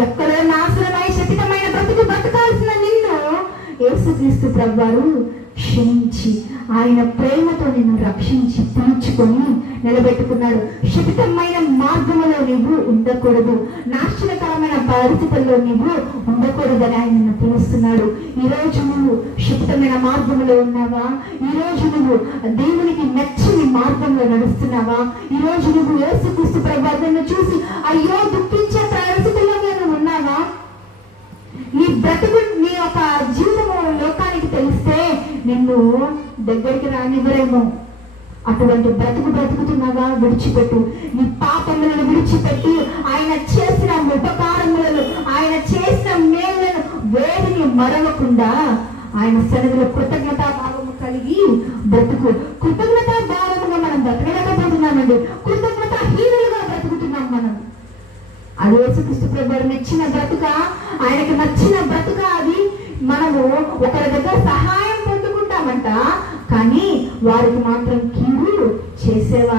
ఎక్కడో నాశనమై శపితమైన బ్రతుకు బ్రతకాల్సిన నిన్ను యేసుక్రీస్తు ప్రభువారు క్షమించి ఆయన ప్రేమతో నిన్ను రక్షించి పిలుచుకొని నిలబెట్టుకున్నాడు. శపితమైన మార్గంలో నీవు ఉండకూడదు, నాశనకరమైన పరిస్థితుల్లో నీవు ఉండకూడదని ఆయన నిన్ను పిలుస్తున్నాడు. ఈరోజు నువ్వు శపితమైన మార్గంలో ఉన్నావా? ఈరోజు నువ్వు దేవునికి నచ్చని మార్గంలో నడుస్తున్నావా? ఈరోజు నువ్వు యేసుక్రీస్తు ప్రభువును చూసి అయ్యో దుఃఖించే పరిస్థితుల్లో నువ్వు ఉన్నావా? నీ బ్రతుకు నీ యొక్క జీవితము లోకానికి తెలిస్తే నిన్ను దగ్గరికి రానివ్వరేమో. అటువంటి బ్రతుకు బ్రతుకుతున్నావా? విడిచిపెట్టు. నీ పాపములను విడిచిపెట్టి ఆయన చేసిన ఉపకారములను, ఆయన చేసిన మేలులను వేడిని మరవకుండా ఆయన సన్నిధిలో కృతజ్ఞతా భావము కలిగి బ్రతుకు. కృతజ్ఞతా భావముగా మనం బ్రతకలేకపోతున్నామండి. కృతజ్ఞత హీనులుగా బ్రతుకుతున్నాం మనం. అది యేసుక్రీస్తు ప్రభువు మెచ్చిన బ్రతుక, ఆయనకి నచ్చిన బ్రతుక. అది మనము ఒకరి దగ్గర సహాయం పొందుకుంటామంట, కానీ వారికి మాత్రం కీడు చేసేవారు.